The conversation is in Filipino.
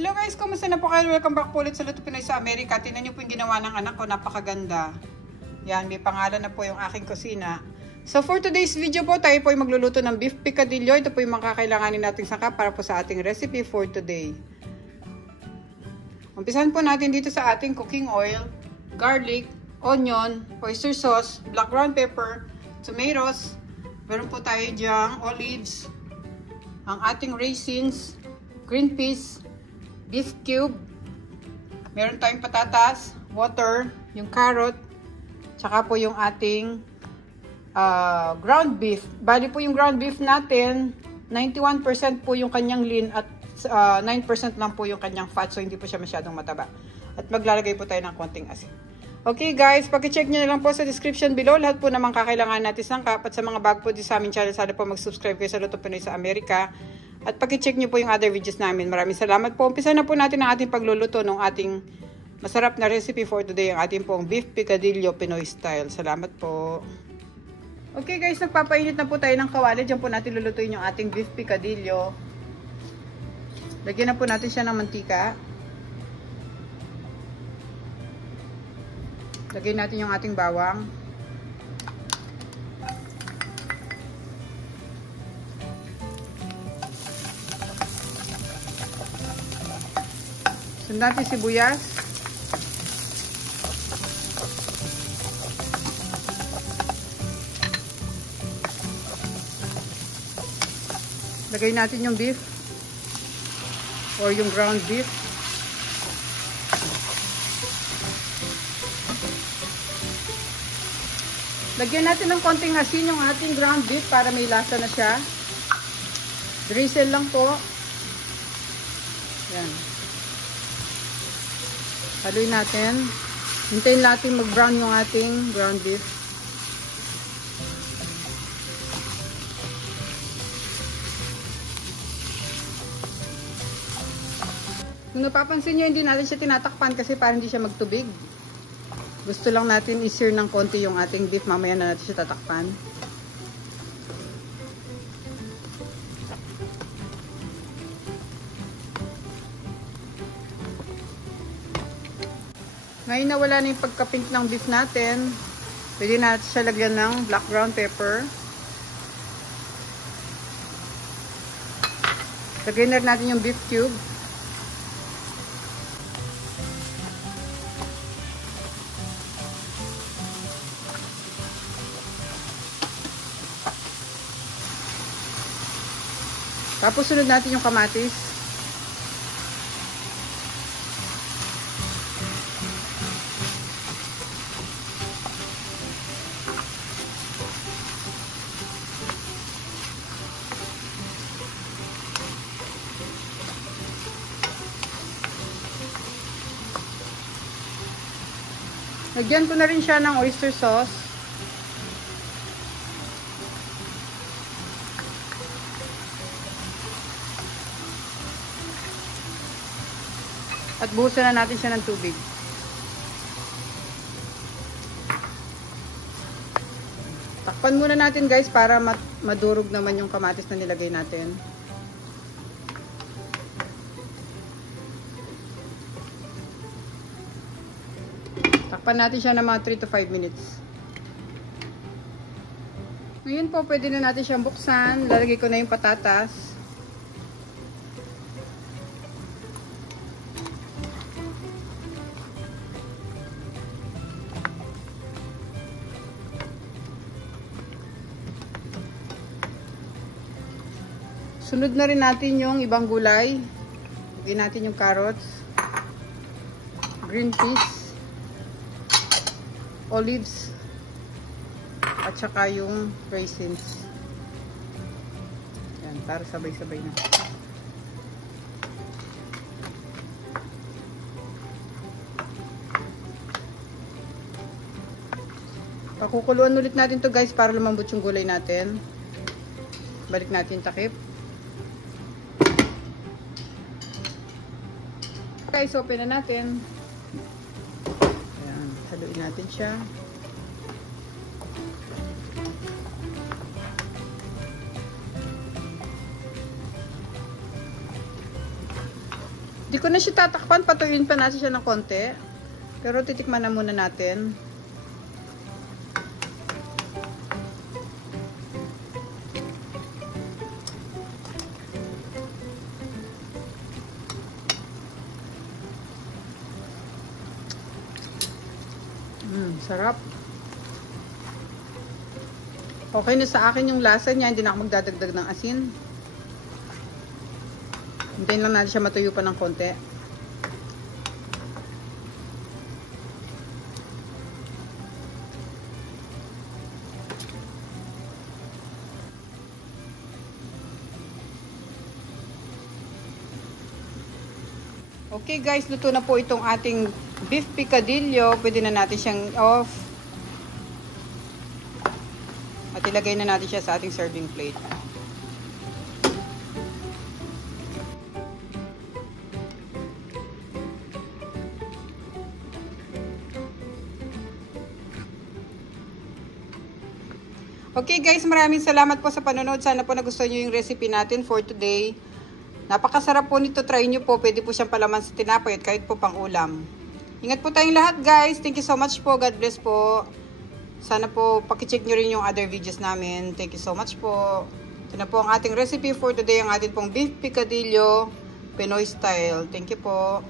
Hello guys, kumusta na po kayo? Welcome back po ulit sa Luto Pinoy sa Amerika. Tingnan niyo po yung ginawa ng anak ko, napakaganda. Yan, may pangalan na po yung aking kusina. So for today's video po, tayo po ay magluluto ng beef picadillo. Ito po yung mga kakailanganin nating sangkap para po sa ating recipe for today. Umpisahan po natin dito sa ating cooking oil, garlic, onion, oyster sauce, black ground pepper, tomatoes. Meron po tayo diyang olives, ang ating raisins, green peas, beef cube, meron tayong patatas, water, yung carrot, tsaka po yung ating ground beef. Bali po yung ground beef natin, 91% po yung kanyang lean at 9% lang po yung kanyang fat, so hindi po siya masyadong mataba. At maglalagay po tayo ng konting asin. Okay guys, paki-check nyo na lang po sa description below lahat po namang kakailangan natin sangkap. At sa mga bago po din sa aming channel, sana po mag-subscribe kayo sa Luto Pinoy sa Amerika. At paki-check nyo po yung other videos namin. Maraming salamat po. Umpisa na po natin ang ating pagluluto ng ating masarap na recipe for today. Ang ating pong beef picadillo Pinoy style. Salamat po. Okay guys, nagpapainit na po tayo ng kawali. Diyan po natin lulutuin yung ating beef picadillo. Lagyan na po natin siya ng mantika. Lagyan natin yung ating bawang. Sunod natin sibuyas. Lagay natin yung beef or yung ground beef. Lagyan natin ng konting asin yung ating ground beef para may lasa na siya. Drizzle lang po. Yan. Haluin natin. Hintayin natin mag-brown yung ating ground beef. Kung napapansin nyo, hindi natin siya tinatakpan kasi parang hindi siya magtubig. Gusto lang natin i-sear ng konti yung ating beef. Mamaya na natin siya tatakpan. Ngayon na wala na yung pagka-pink ng beef natin, pwede natin siya lagyan ng black ground pepper. Lagyan na natin yung beef cube. Tapos sunod natin yung kamatis. Lagyan ko na rin siya ng oyster sauce. At buhusan na natin siya ng tubig. Takpan muna natin guys para madurog naman yung kamatis na nilagay natin. Takpan natin siya ng mga 3 to 5 minutes. Ngayon po, pwede na natin siyang buksan. Lalagay ko na yung patatas. Sunod na rin natin yung ibang gulay. Lagyan natin yung carrots, green peas, olives, at saka yung raisins. Yan, para sabay-sabay na. Pakukuluan ulit natin to guys para lumambot yung gulay natin. Balik natin takip. Guys, open na natin. Ayan, haluin natin siya. Di ko na siya tatakpan, patuyuin pa natin siya ng konti. Pero titikman na muna natin. Sarap. Okay na sa akin yung lasa niya, hindi na ako magdadagdag ng asin. Hintayin lang natin siya matuyo pa ng konti. Okay guys, luto na po itong ating beef picadillo. Pwede na natin siyang off. At ilagay na natin siya sa ating serving plate. Okay guys, maraming salamat po sa panonood. Sana po nagustuhan nyo yung recipe natin for today. Napakasarap po nito. Try nyo po. Pwede po siyang palaman sa tinapay at kahit po pang ulam. Ingat po tayong lahat guys. Thank you so much po. God bless po. Sana po pakicheck nyo rin yung other videos namin. Thank you so much po. Ito na po ang ating recipe for today. Ang ating pong beef picadillo Pinoy style. Thank you po.